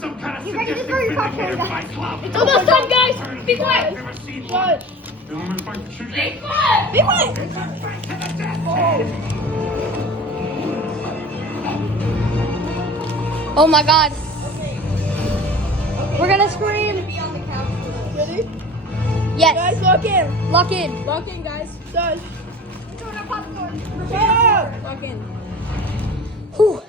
some kind of You ready to sadistic throw your vindicator popcorn, fight club. It's almost done, guys. Be quiet. Never seen one. What? Gentlemen, fight the truth. Be quiet. Be quiet. It's a fight to the death. Oh my God. We're gonna scream. Ready? Yes. Guys, lock in. Lock in. Lock in, guys. Done. Throwing our popcorn. Lock in. Whew.